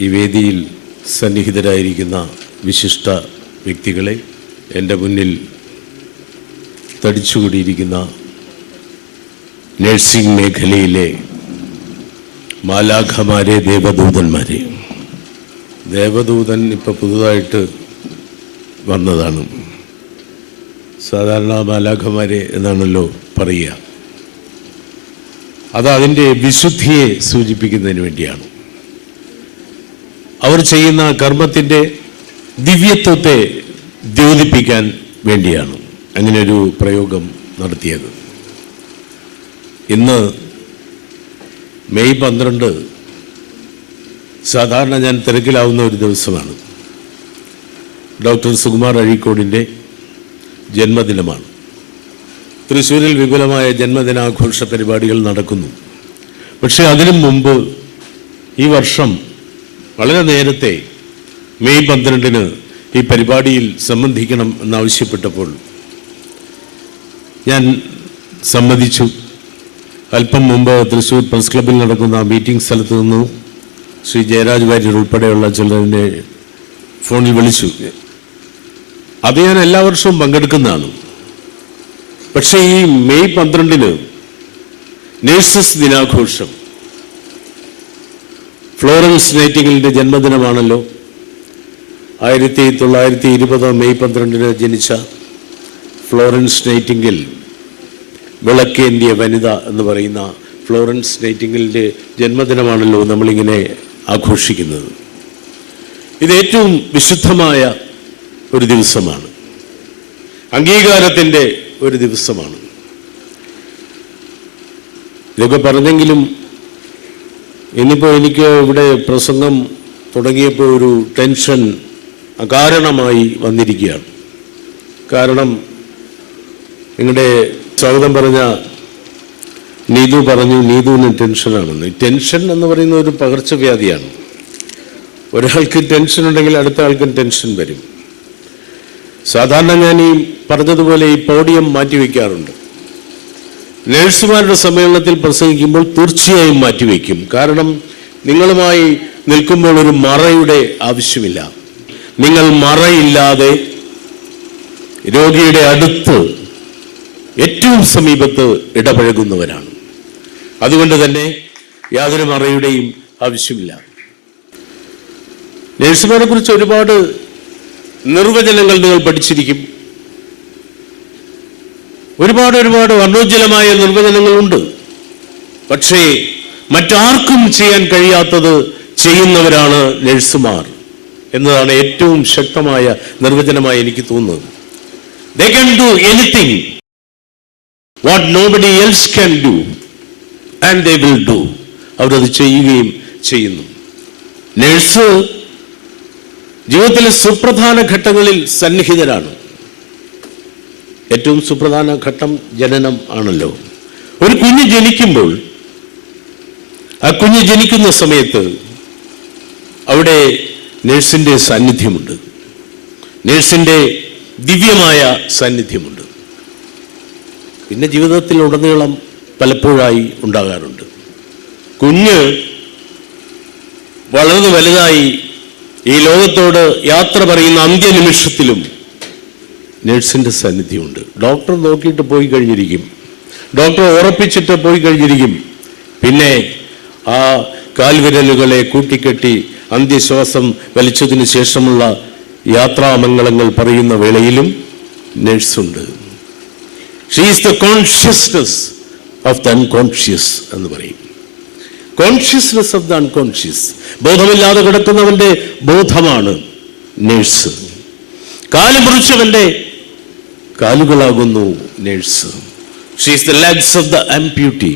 ഈ വേദിയിൽ സന്നിഹിതരായിരിക്കുന്ന വിശിഷ്ട വ്യക്തികളെ, എൻ്റെ മുന്നിൽ തടിച്ചുകൂടിയിരിക്കുന്ന നഴ്സിംഗ് മേഖലയിലെ മാലാഖമാരെ, ദേവദൂതന്മാരെ. ദേവദൂതൻ ഇപ്പോൾ പുതുതായിട്ട് വന്നതാണ്. സാധാരണ മാലാഖമാരെ എന്നാണല്ലോ പറയുക. അത് അതിൻ്റെ വിശുദ്ധിയെ സൂചിപ്പിക്കുന്നതിന് വേണ്ടിയാണ്. അവർ ചെയ്യുന്ന കർമ്മത്തിൻ്റെ ദിവ്യത്വത്തെ ദ്യോതിപ്പിക്കാൻ വേണ്ടിയാണ് അങ്ങനെയൊരു പ്രയോഗം നടത്തിയത്. ഇന്ന് മെയ് 12 സാധാരണ ഞാൻ തിരക്കിലാവുന്ന ഒരു ദിവസമാണ്. ഡോക്ടർ സുകുമാർ അഴീക്കോടിൻ്റെ ജന്മദിനമാണ്. തൃശ്ശൂരിൽ വിപുലമായ ജന്മദിനാഘോഷ പരിപാടികൾ നടക്കുന്നു. പക്ഷേ അതിനു മുമ്പ് ഈ വർഷം വളരെ നേരത്തെ മെയ് 12 ഈ പരിപാടിയിൽ സംബന്ധിക്കണം എന്നാവശ്യപ്പെട്ടപ്പോൾ ഞാൻ സമ്മതിച്ചു. അല്പം മുമ്പ് തൃശ്ശൂർ പ്രസ് ക്ലബ്ബിൽ നടക്കുന്ന മീറ്റിംഗ് സ്ഥലത്ത് നിന്ന് ശ്രീ ജയരാജ് വാര്യർ ഉൾപ്പെടെയുള്ള ചിലരെ ഫോണിൽ വിളിച്ചു. അത് ഞാൻ എല്ലാ വർഷവും പങ്കെടുക്കുന്നതാണ്. പക്ഷേ ഈ മെയ് 12 നേഴ്സസ് ദിനാഘോഷം, ഫ്ലോറൻസ് നൈറ്റിംഗലിൻ്റെ ജന്മദിനമാണല്ലോ. 1920 മെയ് 12 ജനിച്ച ഫ്ലോറൻസ് നൈറ്റിംഗൽ, വിളക്കേന്തിയ വനിത എന്ന് പറയുന്ന ഫ്ലോറൻസ് നൈറ്റിംഗലിൻ്റെ ജന്മദിനമാണല്ലോ നമ്മളിങ്ങനെ ആഘോഷിക്കുന്നത്. ഇത് ഏറ്റവും വിശുദ്ധമായ ഒരു ദിവസമാണ്, അംഗീകാരത്തിൻ്റെ ഒരു ദിവസമാണ്. ഇതൊക്കെ പറഞ്ഞെങ്കിലും ഇന്നിപ്പോൾ എനിക്ക് ഇവിടെ പ്രസംഗം തുടങ്ങിയപ്പോൾ ഒരു ടെൻഷൻ അകാരണമായി വന്നിരിക്കുകയാണ്. കാരണം നിങ്ങളുടെ സ്വാഗതം പറഞ്ഞ നീതു പറഞ്ഞു, നീതുവിന് ടെൻഷനാണെന്ന്. ടെൻഷൻ എന്ന് പറയുന്ന ഒരു പകർച്ചവ്യാധിയാണ്. ഒരാൾക്ക് ടെൻഷൻ ഉണ്ടെങ്കിൽ അടുത്ത ആൾക്കും ടെൻഷൻ വരും. സാധാരണ ഞാൻ ഈ പറഞ്ഞതുപോലെ ഈ പോഡിയം മാറ്റിവെക്കാറുണ്ട്. നേഴ്സുമാരുടെ സമ്മേളനത്തിൽ പ്രസംഗിക്കുമ്പോൾ തീർച്ചയായും മാറ്റിവെക്കും. കാരണം നിങ്ങളുമായി നിൽക്കുമ്പോൾ ഒരു മറയുടെ ആവശ്യമില്ല. നിങ്ങൾ മറയില്ലാതെ രോഗിയുടെ അടുത്ത് ഏറ്റവും സമീപത്ത് ഇടപഴകുന്നവരാണ്. അതുകൊണ്ട് തന്നെ യാതൊരു മറയുടെയും ആവശ്യമില്ല. നേഴ്സുമാരെ കുറിച്ച് ഒരുപാട് നിർവചനങ്ങൾ നിങ്ങൾ പഠിച്ചിരിക്കും. ഒരുപാട് വർണ്ണോജ്വലമായ നിർവചനങ്ങളുണ്ട്. പക്ഷേ മറ്റാർക്കും ചെയ്യാൻ കഴിയാത്തത് ചെയ്യുന്നവരാണ് നഴ്സുമാർ എന്നതാണ് ഏറ്റവും ശക്തമായ നിർവചനമായി എനിക്ക് തോന്നുന്നത്. They can do anything what nobody else can do and they will do. അവരത് ചെയ്യുകയും ചെയ്യുന്നു. നഴ്സ് ജീവിതത്തിലെ സുപ്രധാന ഘട്ടങ്ങളിൽ സന്നിഹിതരാണ്. ഏറ്റവും സുപ്രധാന ഘട്ടം ജനനം ആണല്ലോ. ഒരു കുഞ്ഞ് ജനിക്കുമ്പോൾ ആ കുഞ്ഞ് ജനിക്കുന്ന സമയത്ത് അവിടെ നഴ്സിൻ്റെ സാന്നിധ്യമുണ്ട്, നഴ്സിൻ്റെ ദിവ്യമായ സാന്നിധ്യമുണ്ട്. പിന്നെ ജീവിതത്തിലുടനീളം പലപ്പോഴായി ഉണ്ടാകാറുണ്ട്. കുഞ്ഞ് വളർന്നു വലുതായി ഈ ലോകത്തോട് യാത്ര പറയുന്ന അന്ത്യനിമിഷത്തിലും നഴ്സിൻ്റെ സാന്നിധ്യമുണ്ട്. ഡോക്ടർ നോക്കിയിട്ട് പോയി കഴിഞ്ഞിരിക്കും, ഡോക്ടർ ഉറപ്പിച്ചിട്ട് പോയി കഴിഞ്ഞിരിക്കും. പിന്നെ ആ കാൽവിരലുകളെ കൂട്ടിക്കെട്ടി അന്ത്യശ്വാസം വലിച്ചതിന് ശേഷമുള്ള യാത്രാമംഗളങ്ങൾ പറയുന്ന വേളയിലും നഴ്സുണ്ട്. She is the consciousness of the unconscious എന്ന് പറയും. കോൺഷ്യസ്നെസ് ഓഫ് ദ അൺകോൺഷ്യസ്, ബോധമില്ലാതെ കിടക്കുന്നവൻ്റെ ബോധമാണ് നഴ്സ്. കാല് മുറിച്ചവൻ്റെ കാലുകളാകുന്നു nurse. She is the legs of the amputee.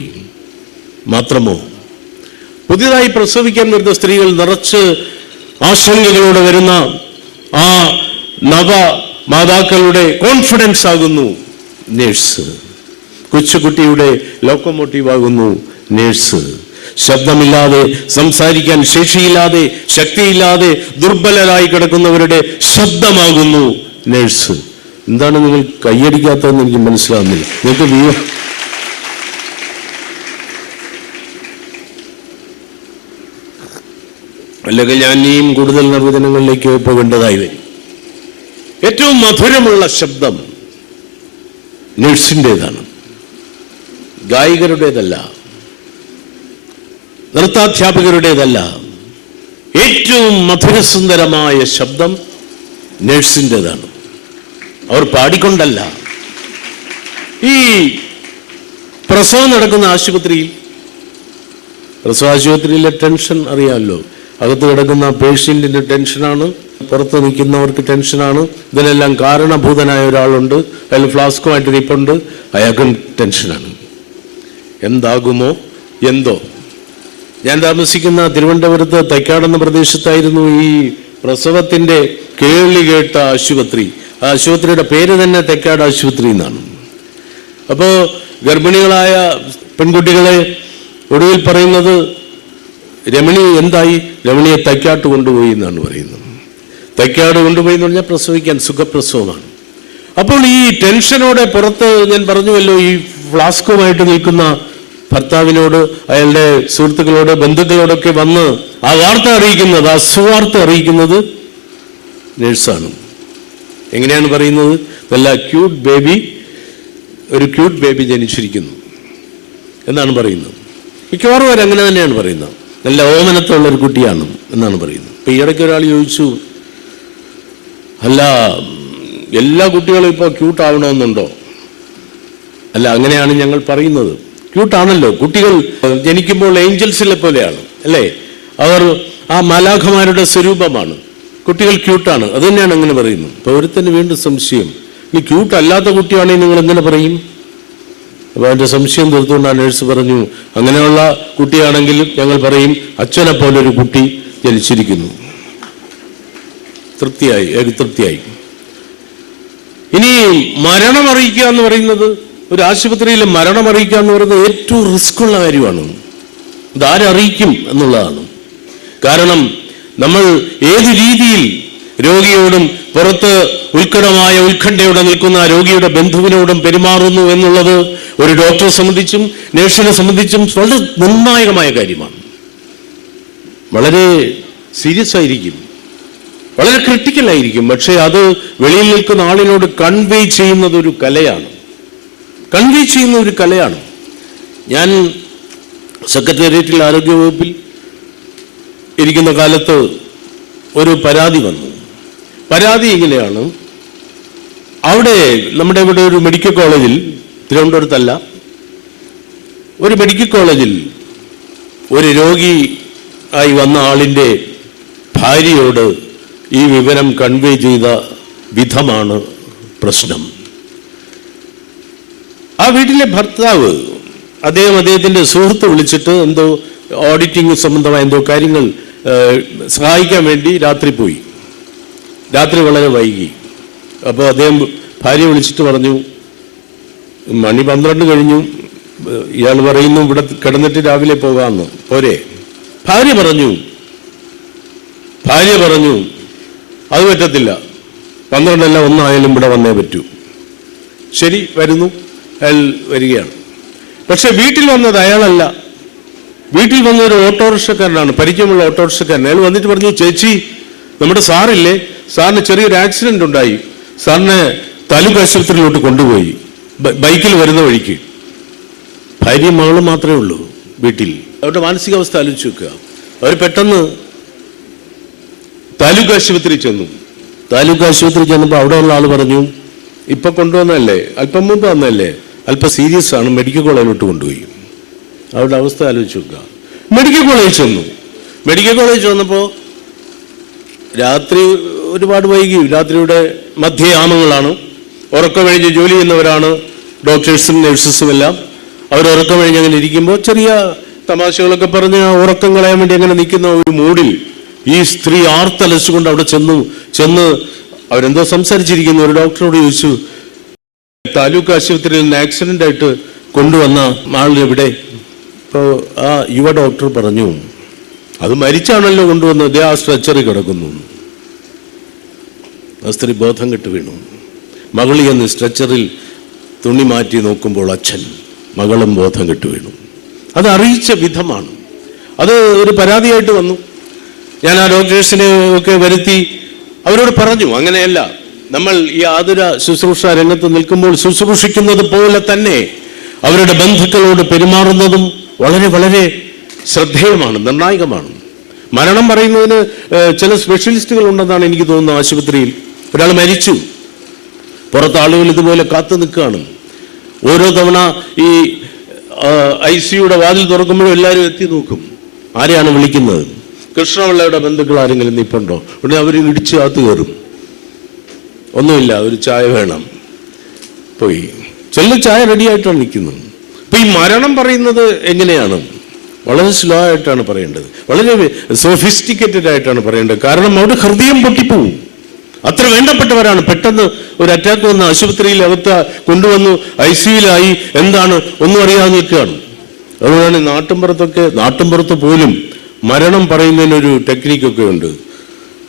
മാത്രമോ പുതിയതായി പ്രസവിക്കാൻ വരുന്ന സ്ത്രീകൾ നിറച്ച് ആശങ്കകളോടെ വരുന്ന ആ നവ മാതാക്കളുടെ കോൺഫിഡൻസ് ആകുന്നു നേഴ്സ്. കൊച്ചുകുട്ടിയുടെ ലോക്കോമോട്ടീവ് ആകുന്നു നേഴ്സ്. ശബ്ദമില്ലാതെ, സംസാരിക്കാൻ ശേഷിയില്ലാതെ, ശക്തിയില്ലാതെ ദുർബലരായി കിടക്കുന്നവരുടെ ശബ്ദമാകുന്നു നേഴ്സ്. എന്താണ് നിങ്ങൾ കൈയടിക്കാത്തതെന്ന് എനിക്ക് മനസ്സിലാവുന്നില്ല. നിങ്ങൾക്ക് അല്ലെങ്കിൽ ഞാൻ ഇനിയും കൂടുതൽ നിർവചനങ്ങളിലേക്ക് പോകേണ്ടതായി വരും. ഏറ്റവും മധുരമുള്ള ശബ്ദം നഴ്സിൻ്റെതാണ്, ഗായികരുടേതല്ല, നൃത്താധ്യാപകരുടേതല്ല. ഏറ്റവും മധുരസുന്ദരമായ ശബ്ദം നഴ്സിൻ്റെതാണ്. അവർ പാടിക്കൊണ്ടല്ല. ഈ പ്രസവം നടക്കുന്ന ആശുപത്രിയിൽ, പ്രസവാശുപത്രിയിലെ ടെൻഷൻ അറിയാമല്ലോ. അകത്ത് കിടക്കുന്ന പേഷ്യൻറ്റിൻ്റെ ടെൻഷനാണ്, പുറത്ത് നിൽക്കുന്നവർക്ക് ടെൻഷനാണ്. ഇതിനെല്ലാം കാരണഭൂതനായ ഒരാളുണ്ട്, അയാൾ ഫ്ലാസ്കുമായിട്ട് നിൽപ്പുണ്ട്, അയാൾക്കും ടെൻഷനാണ്. എന്താകുമോ എന്തോ. ഞാൻ താമസിക്കുന്ന തിരുവനന്തപുരത്ത് തൈക്കാടെന്ന പ്രദേശത്തായിരുന്നു ഈ പ്രസവത്തിൻ്റെ കേളി കേട്ട ആശുപത്രി. ആ ആശുപത്രിയുടെ പേര് തന്നെ തൈക്കാട് ആശുപത്രി എന്നാണ്. അപ്പോൾ ഗർഭിണികളായ പെൺകുട്ടികളെ ഒടുവിൽ പറയുന്നത്, രമണി എന്തായി? രമണിയെ തൈക്കാട്ട് കൊണ്ടുപോയി എന്നാണ് പറയുന്നത്. തൈക്കാട് കൊണ്ടുപോയി എന്ന് പറഞ്ഞാൽ പ്രസവിക്കാൻ, സുഖപ്രസവമാണ്. അപ്പോൾ ഈ ടെൻഷനോടെ പുറത്ത്, ഞാൻ പറഞ്ഞുവല്ലോ, ഈ ഫ്ലാസ്കുമായിട്ട് നിൽക്കുന്ന ഭർത്താവിനോട്, അയാളുടെ സുഹൃത്തുക്കളോട്, ബന്ധുക്കളോടൊക്കെ വന്ന് ആ വാർത്ത അറിയിക്കുന്നത്, ആ സുവാർത്ത അറിയിക്കുന്നത് നേഴ്സാണ്. എങ്ങനെയാണ് പറയുന്നത്? നല്ല ക്യൂട്ട് ബേബി, ഒരു ക്യൂട്ട് ബേബി ജനിച്ചിരിക്കുന്നു എന്നാണ് പറയുന്നത്. മിക്കവാറും അങ്ങനെ തന്നെയാണ് പറയുന്നത്. നല്ല ഓമനത്തുള്ളൊരു കുട്ടിയാണ് എന്നാണ് പറയുന്നത്. ഇപ്പം ഈ ഇടയ്ക്ക് ഒരാൾ ചോദിച്ചു, അല്ല എല്ലാ കുട്ടികളും ഇപ്പോൾ ക്യൂട്ടാവണമെന്നുണ്ടോ? അല്ല, അങ്ങനെയാണ് ഞങ്ങൾ പറയുന്നത്. ക്യൂട്ടാണല്ലോ കുട്ടികൾ. ജനിക്കുമ്പോൾ ഏഞ്ചൽസിലെ പോലെയാണ് അല്ലേ? അവർ ആ മാലാഖമാരുടെ സ്വരൂപമാണ്. കുട്ടികൾ ക്യൂട്ടാണ്, അത് തന്നെയാണ് അങ്ങനെ പറയുന്നത്. അപ്പോൾ ഒരുത്തന്നെ വീണ്ടും സംശയം, ഈ ക്യൂട്ട് അല്ലാത്ത കുട്ടിയാണെങ്കിൽ നിങ്ങൾ എങ്ങനെ പറയും? അപ്പോൾ അതിൻ്റെ സംശയം തീർത്തുകൊണ്ട് ആ നേഴ്സ് പറഞ്ഞു, അങ്ങനെയുള്ള കുട്ടിയാണെങ്കിൽ ഞങ്ങൾ പറയും അച്ഛനെ പോലൊരു കുട്ടി ജനിച്ചിരിക്കുന്നു. തൃപ്തിയായി, തൃപ്തിയായി. ഇനി മരണം അറിയിക്കുക എന്ന് പറയുന്നത്, ഒരു ആശുപത്രിയിൽ മരണം അറിയിക്കുക എന്ന് പറയുന്നത് ഏറ്റവും റിസ്ക് ഉള്ള കാര്യമാണ്. ഇതാരറിയിക്കും എന്നുള്ളതാണ്. കാരണം നമ്മൾ ഏത് രീതിയിൽ രോഗിയോടും പുറത്ത് ഉത്കണ്ഠയോടെ നിൽക്കുന്ന രോഗിയുടെ ബന്ധുവിനോടും പെരുമാറുന്നു എന്നുള്ളത് ഒരു ഡോക്ടറെ സംബന്ധിച്ചും നേഴ്സിനെ സംബന്ധിച്ചും വളരെ നിർണായകമായ കാര്യമാണ്. വളരെ സീരിയസ് ആയിരിക്കും, വളരെ ക്രിട്ടിക്കലായിരിക്കും. പക്ഷേ അത് വെളിയിൽ നിൽക്കുന്ന ആളിനോട് കൺവേ ചെയ്യുന്നത് ഒരു കലയാണ്. ഞാൻ സെക്രട്ടേറിയറ്റിൽ ആരോഗ്യവകുപ്പിൽ ഇരിക്കുന്ന കാലത്ത് ഒരു പരാതി വന്നു. പരാതി ഇങ്ങനെയാണ്, അവിടെ നമ്മുടെ ഇവിടെ ഒരു മെഡിക്കൽ കോളേജിൽ, തിരുവനന്തപുരത്തല്ല, ഒരു മെഡിക്കൽ കോളേജിൽ ഒരു രോഗി ആയി വന്ന ആളിൻ്റെ ഭാര്യയോട് ഈ വിവരം കൺവേ ചെയ്ത വിധമാണ് പ്രശ്നം. ആ വീട്ടിലെ ഭർത്താവ്, അദ്ദേഹത്തിൻ്റെ സുഹൃത്ത് വിളിച്ചിട്ട് എന്തോ ഓഡിറ്റിംഗ് സംബന്ധമായ എന്തോ കാര്യങ്ങൾ സഹായിക്കാൻ വേണ്ടി രാത്രി പോയി. രാത്രി വളരെ വൈകി. അപ്പോൾ അദ്ദേഹം ഭാര്യ വിളിച്ചിട്ട് പറഞ്ഞു, മണി 12 കഴിഞ്ഞു, ഇയാൾ പറയുന്നു ഇവിടെ കിടന്നിട്ട് രാവിലെ പോകാമെന്ന്, പോരെ? ഭാര്യ പറഞ്ഞു അത് പറ്റത്തില്ല, 12 ഒന്നായാലും ഇവിടെ വന്നേ പറ്റൂ. ശരി, വരുന്നു. അയാൾ വരികയാണ്. പക്ഷെ വീട്ടിൽ വന്നത് അയാളല്ല. വീട്ടിൽ വന്നൊരു ഓട്ടോറിക്ഷക്കാരനാണ്, പരിചയമുള്ള ഓട്ടോറിക്ഷക്കാരൻ. അയാൾ വന്നിട്ട് പറഞ്ഞു, ചേച്ചി, നമ്മുടെ സാറില്ലേ, സാറിന് ചെറിയൊരു ആക്സിഡന്റ് ഉണ്ടായി, സാറിനെ താലൂക്ക് ആശുപത്രിയിലോട്ട് കൊണ്ടുപോയി, ബൈക്കിൽ വരുന്ന വഴിക്ക്. ഭാര്യയും മകളും മാത്രമേ ഉള്ളൂ വീട്ടിൽ. അവരുടെ മാനസികാവസ്ഥ ആലോചിച്ച് വെക്കുക. അവർ പെട്ടെന്ന് താലൂക്ക് ആശുപത്രി ചെന്നു. താലൂക്ക് ആശുപത്രി ചെന്നപ്പോൾ അവിടെയുള്ള ആൾ പറഞ്ഞു, ഇപ്പം കൊണ്ടുവന്നല്ലേ, അല്പം മുമ്പ് വന്നല്ലേ, അല്പം സീരിയസ് ആണ്, മെഡിക്കൽ കോളേജിലോട്ട് കൊണ്ടുപോയി. അവരുടെ അവസ്ഥ ആലോചിച്ച് നോക്കുക. മെഡിക്കൽ കോളേജിൽ ചെന്നു. മെഡിക്കൽ കോളേജിൽ വന്നപ്പോൾ രാത്രി ഒരുപാട് വൈകി. രാത്രിയുടെ മധ്യയാമങ്ങളാണ്. ഉറക്കം കഴിഞ്ഞ് ജോലി ചെയ്യുന്നവരാണ് ഡോക്ടേഴ്സും നഴ്സസും എല്ലാം. അവർ ഉറക്കം കഴിഞ്ഞ് അങ്ങനെ ഇരിക്കുമ്പോൾ ചെറിയ തമാശകളൊക്കെ പറഞ്ഞ് ഉറക്കം കളയാൻ വേണ്ടി അങ്ങനെ നിൽക്കുന്ന ഒരു മൂഡിൽ ഈ സ്ത്രീ ആർത്തലച്ചുകൊണ്ട് അവിടെ ചെന്ന് അവരെന്തോ സംസാരിച്ചിരിക്കുന്നു. ഒരു ഡോക്ടറോട് ചോദിച്ചു, താലൂക്ക് ആശുപത്രിയിൽ നിന്ന് ആക്സിഡന്റ് ആയിട്ട് കൊണ്ടുവന്ന ആളിനെവിടെ? അപ്പോൾ ആ യുവ ഡോക്ടർ പറഞ്ഞു, അത് മരിച്ചാണല്ലോ കൊണ്ടുവന്നത്, ആ സ്ട്രെച്ചറിൽ കിടക്കുന്നു. ആ സ്ത്രീ ബോധം കെട്ട് വീണു. മകളി എന്ന് സ്ട്രെച്ചറിൽ തുണി മാറ്റി നോക്കുമ്പോൾ അച്ഛൻ, മകളും ബോധം കെട്ട് വീണു. അത് അറിയിച്ച വിധമാണ്. അത് ഒരു പരാതിയായിട്ട് വന്നു. ഞാൻ ആ ഡോക്ടേഴ്സിനെ ഒക്കെ വരുത്തി അവരോട് പറഞ്ഞു, അങ്ങനെയല്ല, നമ്മൾ ഈ ആതുര ശുശ്രൂഷ രംഗത്ത് നിൽക്കുമ്പോൾ ശുശ്രൂഷിക്കുന്നത് പോലെ തന്നെ അവരുടെ ബന്ധുക്കളോട് പെരുമാറുന്നതും വളരെ വളരെ ശ്രദ്ധേയമാണ്, നിർണായകമാണ്. മരണം പറയുന്നതിന് ചില സ്പെഷ്യലിസ്റ്റുകൾ ഉണ്ടെന്നാണ് എനിക്ക് തോന്നുന്നത്. ആശുപത്രിയിൽ ഒരാൾ മരിച്ചു, പുറത്ത് ആളുകൾ ഇതുപോലെ കാത്തു നിൽക്കുകയാണ്. ഓരോ തവണ ഈ ICUയുടെ വാതിൽ തുറക്കുമ്പോഴും എല്ലാവരും എത്തി നോക്കും, ആരെയാണ് വിളിക്കുന്നത്. കൃഷ്ണപിള്ളയുടെ ബന്ധുക്കൾ ആരെങ്കിലും നിൽപ്പുണ്ടോ? ഉടനെ അവർ ഇടിച്ച് കാത്തു കയറും. ഒന്നുമില്ല, ഒരു ചായ വേണം, പോയി ചില ചായ റെഡിയായിട്ടാണ് നിൽക്കുന്നത്. അപ്പൊ ഈ മരണം പറയുന്നത് എങ്ങനെയാണ്? വളരെ സ്ലോ ആയിട്ടാണ് പറയേണ്ടത്, വളരെ സോഫിസ്റ്റിക്കേറ്റഡ് ആയിട്ടാണ് പറയേണ്ടത്. കാരണം അവിടെ ഹൃദയം പൊട്ടിപ്പോവും. അത്ര വേണ്ടപ്പെട്ടവരാണ്. പെട്ടെന്ന് ഒരു അറ്റാക്ക് വന്ന് ആശുപത്രിയിൽ അകത്ത് കൊണ്ടുവന്നു, ICUയിലായി, എന്താണ് ഒന്നും അറിയാതെ നിൽക്കുകയാണ്. അതുകൊണ്ടാണ് നാട്ടിൻപുറത്ത് പോലും മരണം പറയുന്നതിനൊരു ടെക്നിക്കൊക്കെ ഉണ്ട്.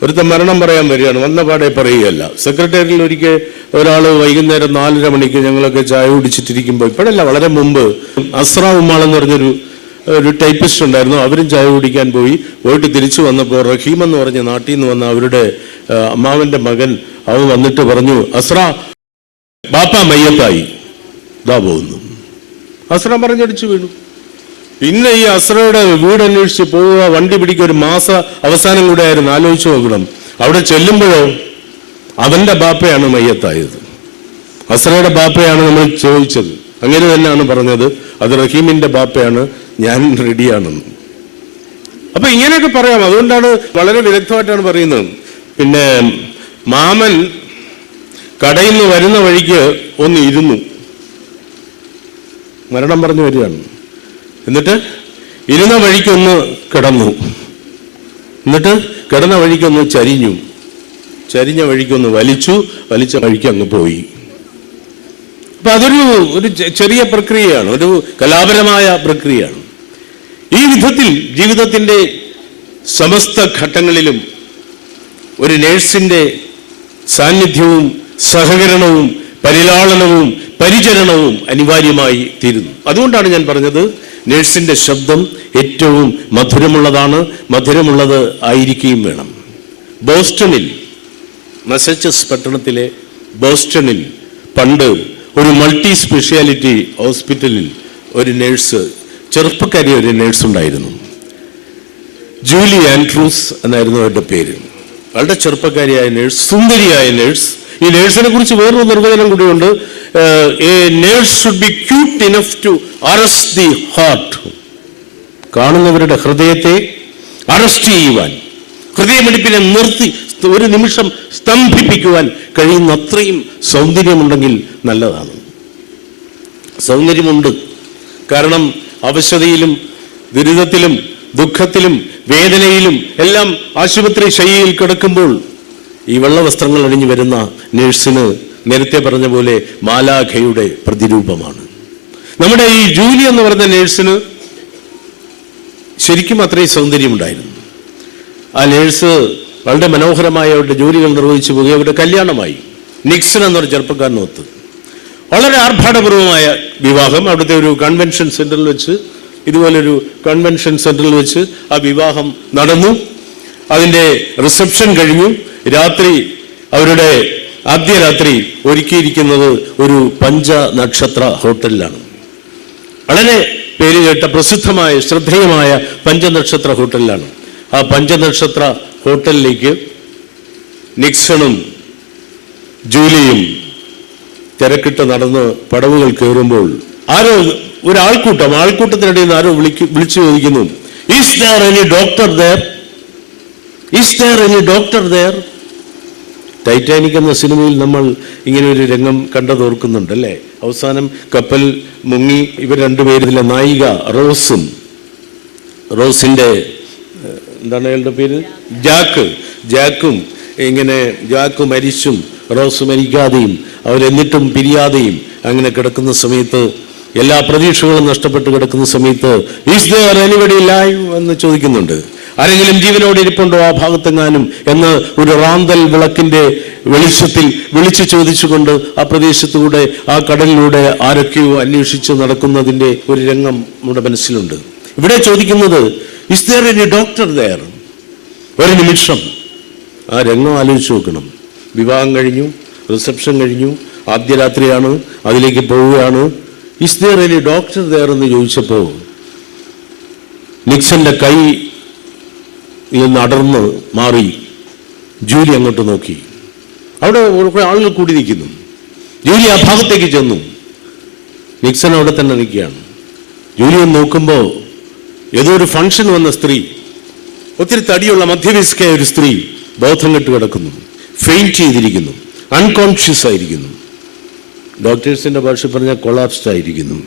ഒരുത്തൻ മരണം പറയാൻ വരികയാണ്, വന്ന പാടെ പറയുകയല്ല. സെക്രട്ടേറിയറ്റിൽ ഒരിക്കൽ ഒരാൾ വൈകുന്നേരം 4:30 മണിക്ക് ഞങ്ങളൊക്കെ ചായ കുടിച്ചിട്ടിരിക്കുമ്പോൾ, ഇപ്പോഴല്ല വളരെ മുമ്പ്, അസ്ര ഉമ്മാൾ എന്ന് പറഞ്ഞൊരു ടൈപ്പിസ്റ്റ് ഉണ്ടായിരുന്നു. അവരും ചായ കുടിക്കാൻ പോയിട്ട് തിരിച്ചു വന്നപ്പോൾ റഹീം എന്ന് പറഞ്ഞ നാട്ടിൽ നിന്ന് വന്ന അവരുടെ അമ്മാവന്റെ മകൻ അവൻ വന്നിട്ട് പറഞ്ഞു, അസ്ര ബാപ്പ മയ്യത്തായി, ഇതാ പോകുന്നു. അസ്ര പറഞ്ഞടിച്ചു വീണു. പിന്നെ ഈ അസ്രയുടെ വീട് അന്വേഷിച്ച് പോവുക, വണ്ടി പിടിക്കുക, ഒരു മാസ അവസാനം കൂടെ ആയിരുന്നു. ആലോചിച്ച് നോക്കണം. അവിടെ ചെല്ലുമ്പോഴോ അവന്റെ ബാപ്പയാണ് മയ്യത്തായത്, അസ്രയുടെ ബാപ്പയാണ് നമ്മൾ ചോദിച്ചത്. അങ്ങനെ തന്നെയാണ് പറഞ്ഞത്, അത് റഹീമിന്റെ ബാപ്പയാണ്, ഞാൻ റെഡിയാണെന്ന്. അപ്പൊ ഇങ്ങനെയൊക്കെ പറയാം. അതുകൊണ്ടാണ് വളരെ വിദഗ്ധമായിട്ടാണ് പറയുന്നത്. പിന്നെ മാമൻ കടയിൽ നിന്ന് വരുന്ന വഴിക്ക് ഒന്ന് ഇരുന്നു, മരണം പറഞ്ഞു വരികയാണ്. എന്നിട്ട് ഇരുന്ന വഴിക്കൊന്ന് കിടന്നു, എന്നിട്ട് കിടന്ന വഴിക്കൊന്ന് ചരിഞ്ഞ വഴിക്കൊന്ന് വലിച്ച വഴിക്ക് അങ്ങ് പോയി. അപ്പൊ അതൊരു ചെറിയ പ്രക്രിയയാണ്, ഒരു കലാപരമായ പ്രക്രിയയാണ്. ഈ വിധത്തിൽ ജീവിതത്തിന്റെ സമസ്ത ഘട്ടങ്ങളിലും ഒരു നേഴ്സിന്റെ സാന്നിധ്യവും സഹകരണവും പരിലാളനവും പരിചരണവും അനിവാര്യമായി തീരുന്നു. അതുകൊണ്ടാണ് ഞാൻ പറഞ്ഞത്, നേഴ്സിന്റെ ശബ്ദം ഏറ്റവും മധുരമുള്ളത് ആയിരിക്കുകയും വേണം. ബോസ്റ്റണിൽ, മസാച്യുസെറ്റ്സ് പട്ടണത്തിലെ ബോസ്റ്റണിൽ പണ്ട് ഒരു മൾട്ടി സ്പെഷ്യാലിറ്റി ഹോസ്പിറ്റലിൽ ഒരു നേഴ്സ്, ചെറുപ്പക്കാരി ഒരു നേഴ്സ് ഉണ്ടായിരുന്നു. ജൂലി ആൻഡ്രൂസ് എന്നായിരുന്നു അവരുടെ പേര്. വളരെ ചെറുപ്പക്കാരിയായ നേഴ്സ്, സുന്ദരിയായ നേഴ്സ്. ഈ നേഴ്സിനെ കുറിച്ച് വേറൊരു നിർവചനം കൂടിയുണ്ട്. A nurse should be cute enough to arrest the heart. കാണുന്നവരുടെ ഹൃദയത്തെ അറസ്റ്റ് ചെയ്യുവാൻ, ഹൃദയമിടിപ്പിനെ നിർത്തി ഒരു നിമിഷം സ്തംഭിപ്പിക്കുവാൻ കഴിയുന്ന അത്രയും സൗന്ദര്യമുണ്ടെങ്കിൽ നല്ലതാണ്. സൗന്ദര്യമുണ്ട്. കാരണം അവശതയിലും ദുരിതത്തിലും ദുഃഖത്തിലും വേദനയിലും എല്ലാം ആശുപത്രി ശയ്യയിൽ കിടക്കുമ്പോൾ ഈ വെള്ള വസ്ത്രങ്ങൾ അണിഞ്ഞു വരുന്ന നേഴ്സിന് നേരത്തെ പറഞ്ഞ പോലെ മാലാഖയുടെ പ്രതിരൂപമാണ്. നമ്മുടെ ഈ ജൂലി എന്ന് പറയുന്ന നേഴ്സിന് ശരിക്കും അത്രയും സൗന്ദര്യമുണ്ടായിരുന്നു. ആ നേഴ്സ് വളരെ മനോഹരമായ അവരുടെ ജോലികൾ നിർവഹിച്ചു പോകുക. അവരുടെ കല്യാണമായി നിക്സൺ എന്നൊരു ചെറുപ്പക്കാരനൊത്ത്. വളരെ ആർഭാടപൂർവമായ വിവാഹം. അവിടുത്തെ ഒരു കൺവെൻഷൻ സെന്ററിൽ വെച്ച്, ഇതുപോലൊരു കൺവെൻഷൻ സെന്ററിൽ വെച്ച് ആ വിവാഹം നടന്നു. അതിൻ്റെ റിസപ്ഷൻ കഴിഞ്ഞു. രാത്രി, അവരുടെ ആദ്യ രാത്രി ഒരുക്കിയിരിക്കുന്നത് ഒരു പഞ്ചനക്ഷത്ര ഹോട്ടലിലാണ്. വളരെ പേര് കേട്ട പ്രസിദ്ധമായ ശ്രദ്ധേയമായ പഞ്ചനക്ഷത്ര ഹോട്ടലിലാണ്. ആ പഞ്ചനക്ഷത്ര ഹോട്ടലിലേക്ക് നിക്സണും ജൂലിയും തിരക്കിട്ട് നടന്ന് പടവുകൾ കയറുമ്പോൾ ആരോ ആൾക്കൂട്ടത്തിനിടയിൽ നിന്ന് ആരോ വിളിച്ചു ചോദിക്കുന്നു, is there any doctor there? Is there any doctor there? Titanic എന്ന സിനിമയിൽ നമ്മൾ ഇങ്ങനെ ഒരു രംഗം കണ്ടതോർക്കുന്നുണ്ട് അല്ലേ? അവസാനം കപ്പൽ മുങ്ങി ഇവർ രണ്ടുപേരിലെ നായിക റോസിന്റെ എന്താണ് അയാളുടെ പേര്, ജാക്കും ഇങ്ങനെ ജാക്ക് മരിച്ചും റോസ് മരിക്കാതെയും അവരെന്നിട്ടും പിരിയാതെയും അങ്ങനെ കിടക്കുന്ന സമയത്ത്, എല്ലാ പ്രതീക്ഷകളും നഷ്ടപ്പെട്ട് കിടക്കുന്ന സമയത്ത്, ഈസ് ദെയർ എനിബഡി ലൈവ് എന്ന് ചോദിക്കുന്നുണ്ട്. ആരെങ്കിലും ജീവനോടെ ഇരിപ്പുണ്ടോ ആ ഭാഗത്തെങ്ങാനും എന്ന് ഒരു റാന്തൽ വിളക്കിന്റെ വെളിച്ചത്തിൽ വിളിച്ചു ചോദിച്ചുകൊണ്ട് ആ പ്രദേശത്തുകൂടെ, ആ കടലിലൂടെ ആരൊക്കെയോ അന്വേഷിച്ച് നടക്കുന്നതിൻ്റെ ഒരു രംഗം നമ്മുടെ മനസ്സിലുണ്ട്. ഇവിടെ ചോദിക്കുന്നത്, is there any doctor there? ഒരു നിമിഷം ആ രംഗം ആലോചിച്ച് നോക്കണം. വിവാഹം കഴിഞ്ഞു, റിസപ്ഷൻ കഴിഞ്ഞു, ആദ്യ രാത്രിയാണ്, അതിലേക്ക് പോവുകയാണ്. Is there any doctor there എന്ന് ചോദിച്ചപ്പോൾ നിക്സന്റെ കൈ നിന്ന് അടർന്ന് മാറി. ജൂലി അങ്ങോട്ട് നോക്കി. അവിടെ കുറേ ആളുകൾ കൂടി നിൽക്കുന്നു. ജൂലി ആ ഭാഗത്തേക്ക് ചെന്നു. നിക്സൺ അവിടെ തന്നെ നിൽക്കുകയാണ്. ജൂലി നോക്കുമ്പോൾ ഏതോ ഒരു ഫംഗ്ഷൻ വന്ന സ്ത്രീ, ഒത്തിരി തടിയുള്ള മധ്യവയസ്കയായ ഒരു സ്ത്രീ ബോധം കെട്ട് കിടക്കുന്നു, ഫെയിൻറ്റ് ചെയ്തിരിക്കുന്നു, അൺകോൺഷ്യസ് ആയിരിക്കുന്നു. ഡോക്ടേഴ്സിൻ്റെ ഭാഷ പറഞ്ഞാൽ കൊളാപ്സ്ഡ് ആയിരിക്കുന്നു.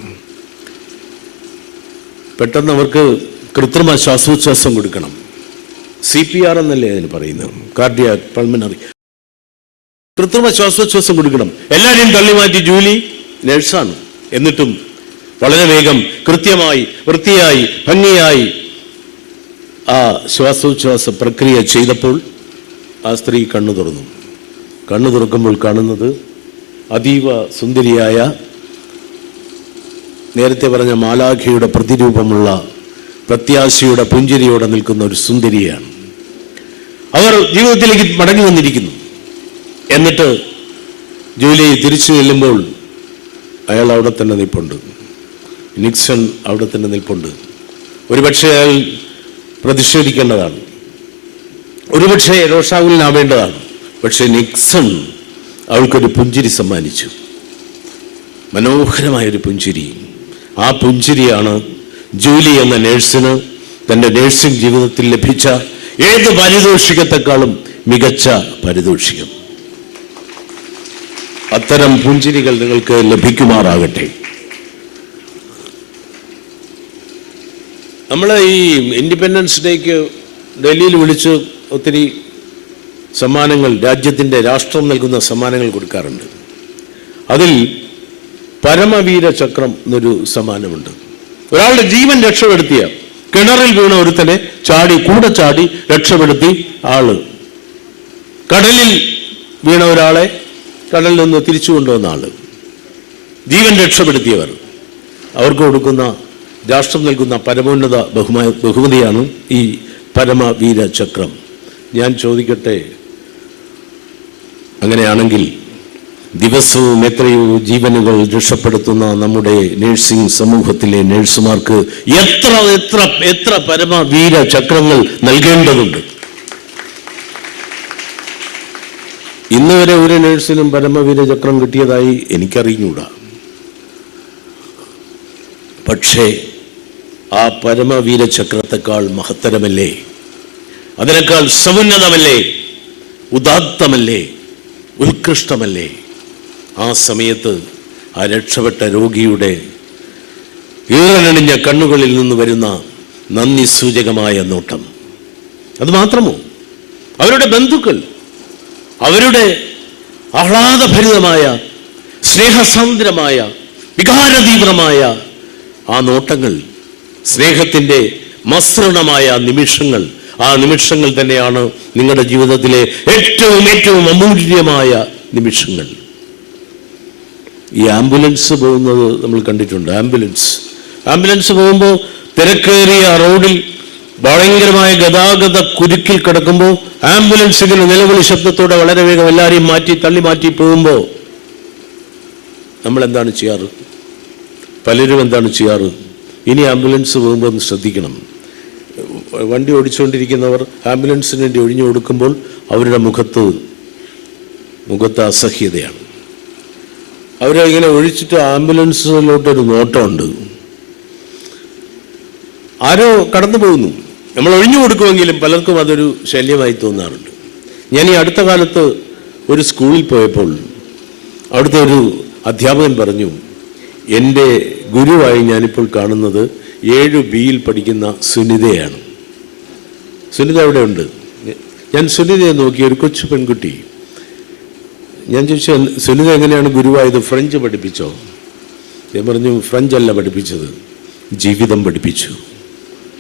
പെട്ടെന്ന് അവർക്ക് കൃത്രിമ ശ്വാസോച്ഛ്വാസം കൊടുക്കണം. CPR എന്നല്ലേ അതിന് പറയുന്നത്, കാർഡിയാക് പൾമനറി. കൃത്രിമ ശ്വാസോച്ഛ്വാസം കൊടുക്കണം. എല്ലാവരെയും തള്ളി മാറ്റി ജൂലി നഴ്സാണ്. എന്നിട്ടും വളരെ വേഗം കൃത്യമായി വൃത്തിയായി ഭംഗിയായി ആ ശ്വാസോച്ഛ്വാസ പ്രക്രിയ ചെയ്തപ്പോൾ ആ സ്ത്രീ കണ്ണു തുറന്നു. കണ്ണു തുറക്കുമ്പോൾ കാണുന്നത് അതീവ സുന്ദരിയായ, നേരത്തെ പറഞ്ഞ മാലാഖയുടെ പ്രതിരൂപമുള്ള, പ്രത്യാശയുടെ പുഞ്ചിരിയോടെ നിൽക്കുന്ന ഒരു സുന്ദരിയാണ്. അവർ ജീവിതത്തിലേക്ക് മടങ്ങി വന്നിരിക്കുന്നു. എന്നിട്ട് ജൂലി തിരിച്ചു ചെല്ലുമ്പോൾ അയാൾ അവിടെ തന്നെ നിൽപ്പുണ്ട്. നിക്സൺ അവിടെ തന്നെ നിൽപ്പുണ്ട്. ഒരുപക്ഷെ അയാൾ പ്രതിഷേധിക്കേണ്ടതാണ്, ഒരുപക്ഷെ രോഷാകുലനാവേണ്ടതാണ്. പക്ഷെ നിക്സൺ അവൾക്കൊരു പുഞ്ചിരി സമ്മാനിച്ചു, മനോഹരമായൊരു പുഞ്ചിരി. ആ പുഞ്ചിരിയാണ് ജൂലി എന്ന നേഴ്സിന് തൻ്റെ നേഴ്സിംഗ് ജീവിതത്തിൽ ലഭിച്ച ഏത് പാരിതോഷികത്തെക്കാളും മികച്ച പാരിതോഷികം. അത്തരം പുഞ്ചിരികൾ നിങ്ങൾക്ക് ലഭിക്കുമാറാകട്ടെ. നമ്മൾ ഈ ഇൻഡിപെൻഡൻസ് ഡേക്ക് ഡൽഹിയിൽ വിളിച്ച് ഒത്തിരി സമ്മാനങ്ങൾ, രാജ്യത്തിൻ്റെ രാഷ്ട്രം നൽകുന്ന സമ്മാനങ്ങൾ കൊടുക്കാറുണ്ട്. അതിൽ പരമവീര ചക്രം എന്നൊരു സമ്മാനമുണ്ട്. ഒരാളുടെ ജീവൻ രക്ഷപ്പെടുത്തിയ, കിണറിൽ വീണ ഒരുത്തനെ കൂടെ ചാടി രക്ഷപ്പെടുത്തി ആള്, കടലിൽ വീണ ഒരാളെ കടലിൽ നിന്ന് തിരിച്ചു കൊണ്ടുവന്ന ആള്, ജീവൻ രക്ഷപ്പെടുത്തിയവർ, അവർക്ക് കൊടുക്കുന്ന, രാഷ്ട്രം നൽകുന്ന പരമോന്നത ബഹുമതിയാണ് ഈ പരമവീര ചക്രം. ഞാൻ ചോദിക്കട്ടെ, അങ്ങനെയാണെങ്കിൽ ദിവസവും എത്രയോ ജീവനുകൾ രക്ഷപ്പെടുത്തുന്ന നമ്മുടെ നഴ്സിംഗ് സമൂഹത്തിലെ നഴ്സുമാർക്ക് എത്ര എത്ര എത്ര പരമവീര ചക്രങ്ങൾ നൽകേണ്ടതുണ്ട്. ഇന്ന് വരെ ഒരു നഴ്സിനും പരമവീര ചക്രം കിട്ടിയതായി എനിക്കറിഞ്ഞൂടാ. പക്ഷേ ആ പരമവീര ചക്രത്തെക്കാൾ മഹത്തരമല്ലേ, അതിനേക്കാൾ സമുന്നതമല്ലേ, ഉദാത്തമല്ലേ, ഉത്കൃഷ്ടമല്ലേ ആ സമയത്ത് ആ രക്ഷപ്പെട്ട രോഗിയുടെ ഈറനണിഞ്ഞ കണ്ണുകളിൽ നിന്ന് വരുന്ന നന്ദി സൂചകമായ നോട്ടം. അത് മാത്രമോ, അവരുടെ ബന്ധുക്കൾ അവരുടെ ആഹ്ലാദഭരിതമായ, സ്നേഹസാന്ദ്രമായ, വികാരതീവ്രമായ ആ നോട്ടങ്ങൾ, സ്നേഹത്തിൻ്റെ മസൃണമായ നിമിഷങ്ങൾ, ആ നിമിഷങ്ങൾ തന്നെയാണ് നിങ്ങളുടെ ജീവിതത്തിലെ ഏറ്റവും ഏറ്റവും അമൂല്യമായ നിമിഷങ്ങൾ. ഈ ആംബുലൻസ് പോകുന്നത് നമ്മൾ കണ്ടിട്ടുണ്ട്. ആംബുലൻസ് പോകുമ്പോൾ തിരക്കേറിയ റോഡിൽ ഭയങ്കരമായ ഗതാഗത കുരുക്കിൽ കിടക്കുമ്പോൾ ആംബുലൻസ് ഇങ്ങനെ നിലവിളി ശബ്ദത്തോടെ വളരെ വേഗം എല്ലാവരെയും തള്ളി മാറ്റി പോകുമ്പോൾ നമ്മൾ എന്താണ് ചെയ്യാറ്? പലരും എന്താണ് ചെയ്യാറ്? ഇനി ആംബുലൻസ് പോകുമ്പോൾ ഒന്ന് ശ്രദ്ധിക്കണം. വണ്ടി ഓടിച്ചുകൊണ്ടിരിക്കുന്നവർ ആംബുലൻസിന് വേണ്ടി ഒഴിഞ്ഞു കൊടുക്കുമ്പോൾ അവരുടെ മുഖത്ത് അസഹ്യതയാണ്. അവരിങ്ങനെ ഒഴിച്ചിട്ട് ആംബുലൻസിലോട്ടൊരു നോട്ടമുണ്ട്. ആരോ കടന്നു പോകുന്നു, നമ്മൾ ഒഴിഞ്ഞു കൊടുക്കുമെങ്കിലും പലർക്കും അതൊരു ശല്യമായി തോന്നാറുണ്ട്. ഞാൻ ഈ അടുത്ത കാലത്ത് ഒരു സ്കൂളിൽ പോയപ്പോൾ അവിടുത്തെ ഒരു അധ്യാപകൻ പറഞ്ഞു, എൻ്റെ ഗുരുവായി ഞാനിപ്പോൾ കാണുന്നത് 7Bയിൽ പഠിക്കുന്ന സുനിതയാണ്. സുനിത അവിടെ ഉണ്ട്. ഞാൻ സുനിതയെ നോക്കി, ഒരു കൊച്ചു പെൺകുട്ടി. ഞാൻ ചോദിച്ചു, സുനിത എങ്ങനെയാണ് ഗുരുവായത്? ഫ്രഞ്ച് പഠിപ്പിച്ചോ? ഞാൻ പറഞ്ഞു, ഫ്രഞ്ച് അല്ല പഠിപ്പിച്ചത്, ജീവിതം പഠിപ്പിച്ചു.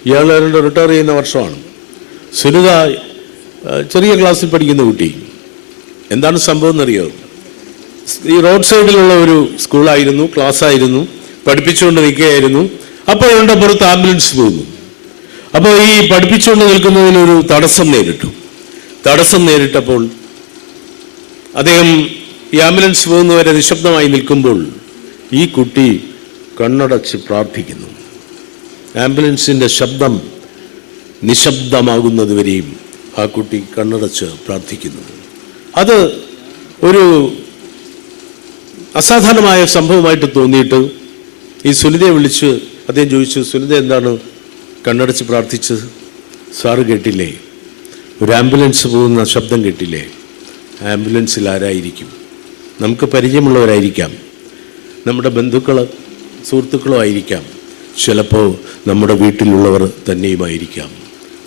ഇയാൾ റിട്ടയർ ചെയ്യുന്ന വർഷമാണ്. സുനിത ചെറിയ ക്ലാസ്സിൽ പഠിക്കുന്ന കുട്ടി. എന്താണ് സംഭവം എന്നറിയോ? ഈ റോഡ് സൈഡിലുള്ള ഒരു സ്കൂളായിരുന്നു, ക്ലാസ്സായിരുന്നു, പഠിപ്പിച്ചുകൊണ്ട് നിൽക്കുകയായിരുന്നു. അപ്പോൾ അവരുടെ പുറത്ത് ആംബുലൻസ് പോകുന്നു. അപ്പോൾ ഈ പഠിപ്പിച്ചുകൊണ്ട് നിൽക്കുന്നതിനൊരു തടസ്സം നേരിട്ടപ്പോൾ അദ്ദേഹം ഈ ആംബുലൻസ് പോകുന്നവരെ നിശബ്ദമായി നിൽക്കുമ്പോൾ ഈ കുട്ടി കണ്ണടച്ച് പ്രാർത്ഥിക്കുന്നു. ആംബുലൻസിൻ്റെ ശബ്ദം നിശബ്ദമാകുന്നതുവരെയും ആ കുട്ടി കണ്ണടച്ച് പ്രാർത്ഥിക്കുന്നു. അത് ഒരു അസാധാരണമായ സംഭവമായിട്ട് തോന്നിയിട്ട് ഈ സുനിതയെ വിളിച്ച് അദ്ദേഹം ചോദിച്ചു, സുനിത എന്താണ് കണ്ണടച്ച് പ്രാർത്ഥിച്ചത്? സാറ് കേട്ടില്ലേ? ഒരു ആംബുലൻസ് പോകുന്ന ശബ്ദം കേട്ടില്ലേ? ആംബുലൻസിൽ ആരായിരിക്കും? നമുക്ക് പരിചയമുള്ളവരായിരിക്കാം, നമ്മുടെ ബന്ധുക്കളോ സുഹൃത്തുക്കളോ ആയിരിക്കാം, ചിലപ്പോൾ നമ്മുടെ വീട്ടിലുള്ളവർ തന്നെയുമായിരിക്കാം,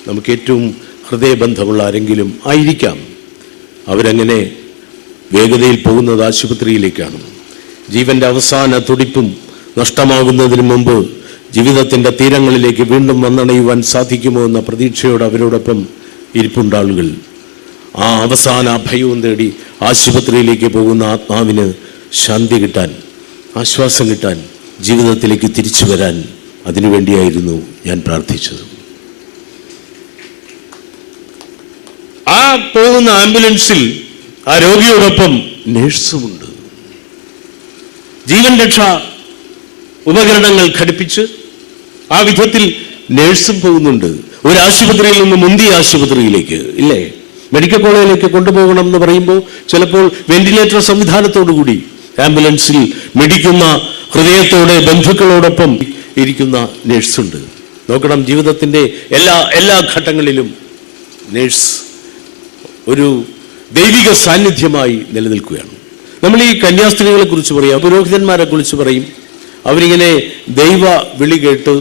നമുക്ക് ഏറ്റവും ഹൃദയബന്ധമുള്ള ആരെങ്കിലും ആയിരിക്കാം. അവരങ്ങനെ വേഗതയിൽ പോകുന്നത് ആശുപത്രിയിലേക്കാണ്. ജീവൻ്റെ അവസാന തുടിപ്പും നഷ്ടമാകുന്നതിന് മുമ്പ് ജീവിതത്തിൻ്റെ തീരങ്ങളിലേക്ക് വീണ്ടും വന്നണയുവാൻ സാധിക്കുമോ എന്ന പ്രതീക്ഷയോടെ അവരോടൊപ്പം ഇരിപ്പുണ്ടാളുകൾ. ആ അവസാന ഭയവും തേടി ആശുപത്രിയിലേക്ക് പോകുന്ന ആത്മാവിന് ശാന്തി കിട്ടാൻ, ആശ്വാസം കിട്ടാൻ, ജീവിതത്തിലേക്ക് തിരിച്ചു വരാൻ, അതിനുവേണ്ടിയായിരുന്നു ഞാൻ പ്രാർത്ഥിച്ചത്. ആ പോകുന്ന ആംബുലൻസിൽ ആ രോഗിയോടൊപ്പം നേഴ്സുമുണ്ട്. ജീവൻ രക്ഷാ ഉപകരണങ്ങൾ ഘടിപ്പിച്ച് ആ വിധത്തിൽ നേഴ്സും പോകുന്നുണ്ട്. ഒരു ആശുപത്രിയിൽ നിന്ന് മുന്തിയ ആശുപത്രിയിലേക്ക്, ഇല്ലേ, മെഡിക്കൽ കോളേജിലേക്ക് കൊണ്ടുപോകണം എന്ന് പറയുമ്പോൾ ചിലപ്പോൾ വെന്റിലേറ്റർ സംവിധാനത്തോടുകൂടി ആംബുലൻസിൽ മെഡിക്കുന്ന ഹൃദയത്തോടെ ബന്ധുക്കളോടൊപ്പം ഇരിക്കുന്ന നേഴ്സുണ്ട്. നോക്കണം, ജീവിതത്തിൻ്റെ എല്ലാ ഘട്ടങ്ങളിലും നേഴ്സ് ഒരു ദൈവിക സാന്നിധ്യമായി നിലനിൽക്കുകയാണ്. നമ്മൾ ഈ കന്യാസ്ത്രീകളെ കുറിച്ച് പറയും, പുരോഹിതന്മാരെ കുറിച്ച് പറയും, അവരിങ്ങനെ ദൈവ വിളി കേട്ട്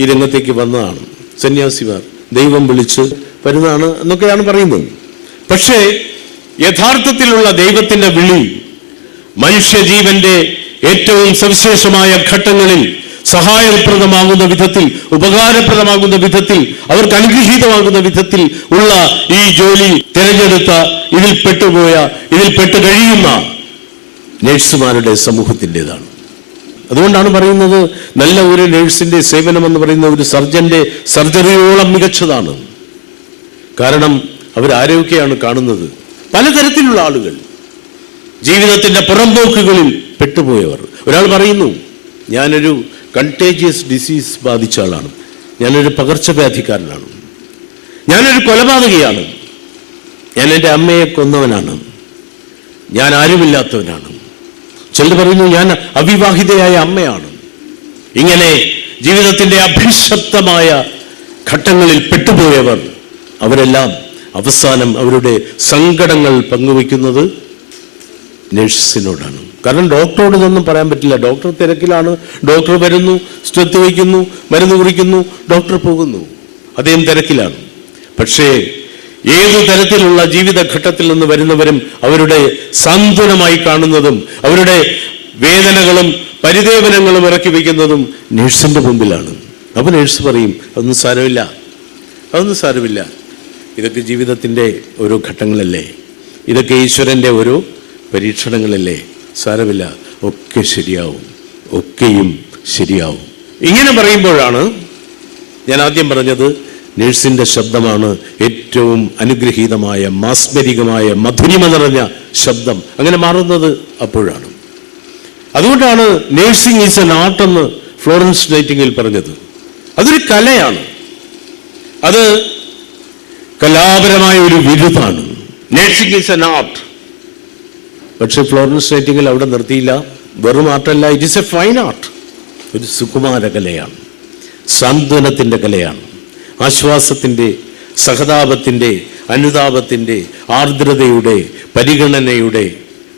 ഈ രംഗത്തേക്ക് വന്നതാണ്. സന്യാസിമാർ ദൈവം വിളിച്ച് വരുന്നതാണ് എന്നൊക്കെയാണ് പറയുന്നത്. പക്ഷേ യഥാർത്ഥത്തിലുള്ള ദൈവത്തിൻ്റെ വിളി മനുഷ്യജീവന്റെ ഏറ്റവും സവിശേഷമായ ഘട്ടങ്ങളിൽ സഹായപ്രദമാകുന്ന വിധത്തിൽ, ഉപകാരപ്രദമാകുന്ന വിധത്തിൽ, അവർക്ക് അനുഗ്രഹീതമാകുന്ന വിധത്തിൽ ഉള്ള ഈ ജോലി തിരഞ്ഞെടുത്ത, ഇതിൽ പെട്ട് കഴിയുന്ന നേഴ്സുമാരുടെ സമൂഹത്തിൻ്റെതാണ്. അതുകൊണ്ടാണ് പറയുന്നത്, നല്ല ഒരു നേഴ്സിന്റെ സേവനം എന്ന് പറയുന്ന ഒരു സർജന്റെ സർജറിയോളം മികച്ചതാണ്. കാരണം അവരാരൊക്കെയാണ് കാണുന്നത്? പലതരത്തിലുള്ള ആളുകൾ, ജീവിതത്തിന്റെ പുറംപോക്കുകളിൽ പെട്ടുപോയവർ. ഒരാൾ പറയുന്നു, ഞാനൊരു കണ്ടേജിയസ് ഡിസീസ് ബാധിച്ച ആളാണ്, ഞാനൊരു പകർച്ചവ്യാധിക്കാരനാണ്, ഞാനൊരു കൊലപാതകയാണ്, ഞാൻ എൻ്റെ അമ്മയെ കൊന്നവനാണ്, ഞാൻ ആരുമില്ലാത്തവനാണ്. ചിലർ പറയുന്നു, ഞാൻ അവിവാഹിതയായ അമ്മയാണ്. ഇങ്ങനെ ജീവിതത്തിൻ്റെ അഭിശപ്തമായ ഘട്ടങ്ങളിൽ പെട്ടുപോയവർ, അവരെല്ലാം അവസാനം അവരുടെ സങ്കടങ്ങൾ പങ്കുവയ്ക്കുന്നത് നഴ്സിനോടാണ്. കാരണം ഡോക്ടറോട് ഇതൊന്നും പറയാൻ പറ്റില്ല. ഡോക്ടർ തിരക്കിലാണ്, ഡോക്ടർ വരുന്നു, സ്റ്റെത്ത് വയ്ക്കുന്നു, മരുന്ന് കുറിക്കുന്നു, ഡോക്ടർ പോകുന്നു, അദ്ദേഹം തിരക്കിലാണ്. പക്ഷേ ഏതു തരത്തിലുള്ള ജീവിതഘട്ടത്തിൽ നിന്ന് വരുന്നവരും അവരുടെ സാന്ത്വനമായി കാണുന്നതും അവരുടെ വേദനകളും പരിദേവനങ്ങളും ഇറക്കി വയ്ക്കുന്നതും നേഴ്സിന്റെ മുമ്പിലാണ്. അപ്പോൾ നേഴ്സ് പറയും, അതൊന്നും സാരമില്ല, ഇതൊക്കെ ജീവിതത്തിൻ്റെ ഓരോ ഘട്ടങ്ങളല്ലേ, ഇതൊക്കെ ഈശ്വരൻ്റെ ഓരോ പരീക്ഷണങ്ങളല്ലേ, സാരമില്ല, ഒക്കെയും ശരിയാവും. ഇങ്ങനെ പറയുമ്പോഴാണ് ഞാൻ ആദ്യം പറഞ്ഞത്, നേഴ്സിന്റെ ശബ്ദമാണ് ഏറ്റവും അനുഗ്രഹീതമായ, മാസ്മരികമായ, മധുരിമ നിറഞ്ഞ ശബ്ദം. അങ്ങനെ മാറുന്നത് അപ്പോഴാണ്. അതുകൊണ്ടാണ് നേഴ്സിംഗ് ഈസ് എൻ ആർട്ട് എന്ന് ഫ്ലോറൻസ് നൈറ്റിംഗേൽ പറഞ്ഞത്. അതൊരു കലയാണ്, അത് കലാപരമായ ഒരു വിരുദാണ്. Nursing is an art. പക്ഷെ ഫ്ലോറൻസ് നൈറ്റിംഗേൽ അവിടെ നിർത്തിയില്ല. വെറും ആർട്ടല്ല, it is a fine art. ഒരു സുകുമാര കലയാണ്, സാന്ത്വനത്തിൻ്റെ കലയാണ്, ആശ്വാസത്തിൻ്റെ, സഹതാപത്തിൻ്റെ, അനുതാപത്തിൻ്റെ, ആർദ്രതയുടെ, പരിഗണനയുടെ,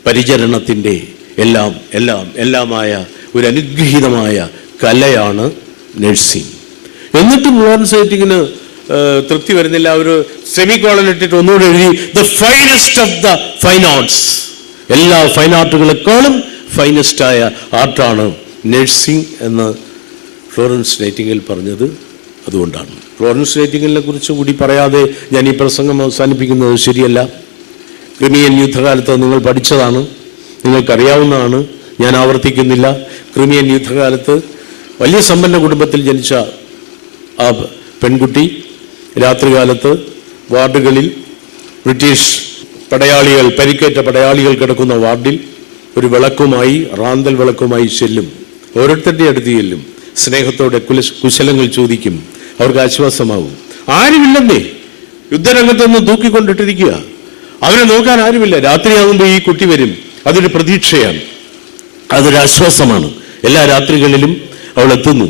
പരിചരണത്തിൻ്റെ എല്ലാമായ ഒരു അനുഗ്രഹീതമായ കലയാണ് നഴ്സിംഗ്. എന്നിട്ടും ഫ്ലോറൻസ് നൈറ്റിംഗേലിന് തൃപ്തി വരുന്നില്ല. ഒരു സെമി കോളൻ ഇട്ടിട്ട് ഒന്നുകൂടെ എഴുതി, the finest of the fine arts. എല്ലാ ഫൈൻ ആർട്ടുകളെക്കാളും ഫൈനസ്റ്റായ ആർട്ടാണ് നഴ്സിംഗ് എന്ന് ഫ്ലോറൻസ് നൈറ്റിംഗേൽ പറഞ്ഞത്. അതുകൊണ്ടാണ് ഫ്ലോറൻസ് നൈറ്റിംഗേലിനെ കുറിച്ച് കൂടി പറയാതെ ഞാൻ ഈ പ്രസംഗം അവസാനിപ്പിക്കുന്നത് ശരിയല്ല. ക്രിമിയൻ യുദ്ധകാലത്ത് നിങ്ങൾ പഠിച്ചതാണ്, നിങ്ങൾക്കറിയാവുന്നതാണ്, ഞാൻ ആവർത്തിക്കുന്നില്ല. ക്രിമിയൻ യുദ്ധകാലത്ത് വലിയ സമ്പന്ന കുടുംബത്തിൽ ജനിച്ച ആ പെൺകുട്ടി രാത്രികാലത്ത് വാർഡുകളിൽ ബ്രിട്ടീഷ് പടയാളികൾ, പരിക്കേറ്റ പടയാളികൾ കിടക്കുന്ന വാർഡിൽ ഒരു വിളക്കുമായി, റാന്തൽ വിളക്കുമായി ചെല്ലും. ഓരോരുത്തരുടെ അടുത്ത് ചെല്ലും. സ്നേഹത്തോടെ കുശലങ്ങൾ ചോദിക്കും. അവർക്ക് ആശ്വാസമാവും. ആരുമില്ലെന്നേ, യുദ്ധരംഗത്തൊന്ന് തൂക്കിക്കൊണ്ടിട്ടിരിക്കുക. അവരെ നോക്കാൻ ആരുമില്ല. രാത്രിയാകുമ്പോൾ ഈ കുട്ടി വരും. അതൊരു പ്രതീക്ഷയാണ്, അതൊരു ആശ്വാസമാണ്. എല്ലാ രാത്രികളിലും അവൾ എത്തുന്നു,